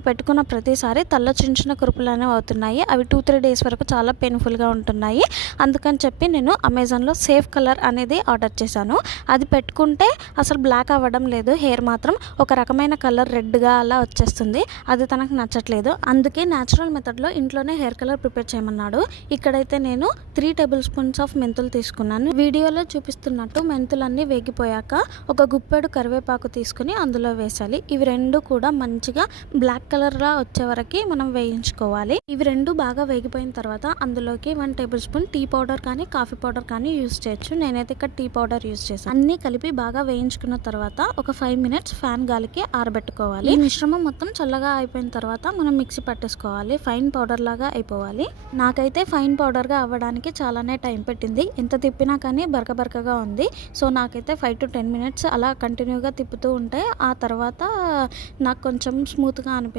ఇది పెట్టుకున్న ప్రతిసారి తలలో చిన్న చిన్న కురుపులు అనేవి అవుతున్నాయి. అవి 2-3 డేస్ వరకు చాలా పెయిన్ఫుల్గా ఉంటున్నాయి. అందుకని చెప్పి నేను అమెజాన్లో సేఫ్ కలర్ అనేది ఆర్డర్ చేశాను. అది పెట్టుకుంటే అసలు బ్లాక్ అవ్వడం లేదు, హెయిర్ మాత్రం ఒక రకమైన కలర్ రెడ్గా అలా వచ్చేస్తుంది. అది తనకు నచ్చట్లేదు. అందుకే న్యాచురల్ మెథడ్లో ఇంట్లోనే హెయిర్ కలర్ ప్రిపేర్ చేయమన్నాడు. ఇక్కడైతే నేను 3 టేబుల్ స్పూన్స్ ఆఫ్ మెంతులు తీసుకున్నాను. వీడియోలో చూపిస్తున్నట్టు మెంతులన్నీ వేగిపోయాక ఒక గుప్పెడు కరివేపాకు తీసుకుని అందులో వేసాలి. ఇవి రెండు కూడా మంచిగా బ్లాక్ కలర్లా వచ్చే వరకు మనం వేయించుకోవాలి. ఇవి రెండు బాగా వేగిపోయిన తర్వాత అందులోకి 1 టేబుల్ స్పూన్ టీ పౌడర్ కానీ కాఫీ పౌడర్ కానీ యూస్ చేయొచ్చు. నేనైతే ఇక్కడ టీ పౌడర్ యూస్ చేశాను. అన్ని కలిపి బాగా వేయించుకున్న తర్వాత ఒక 5 మినిట్స్ ఫ్యాన్ గాలికి ఆరబెట్టుకోవాలి. ఈ మిశ్రమం మొత్తం చల్లగా అయిపోయిన తర్వాత మనం మిక్సీ పట్టేసుకోవాలి. ఫైన్ పౌడర్ లాగా అయిపోవాలి. నాకైతే ఫైన్ పౌడర్గా అవ్వడానికి చాలానే టైం పట్టింది. ఎంత తిప్పినా కానీ బరకగా ఉంది. సో నాకైతే 5 to 10 మినిట్స్ అలా కంటిన్యూగా తిప్పుతూ ఉంటే ఆ తర్వాత నాకు కొంచెం స్మూత్గా అనిపించింది.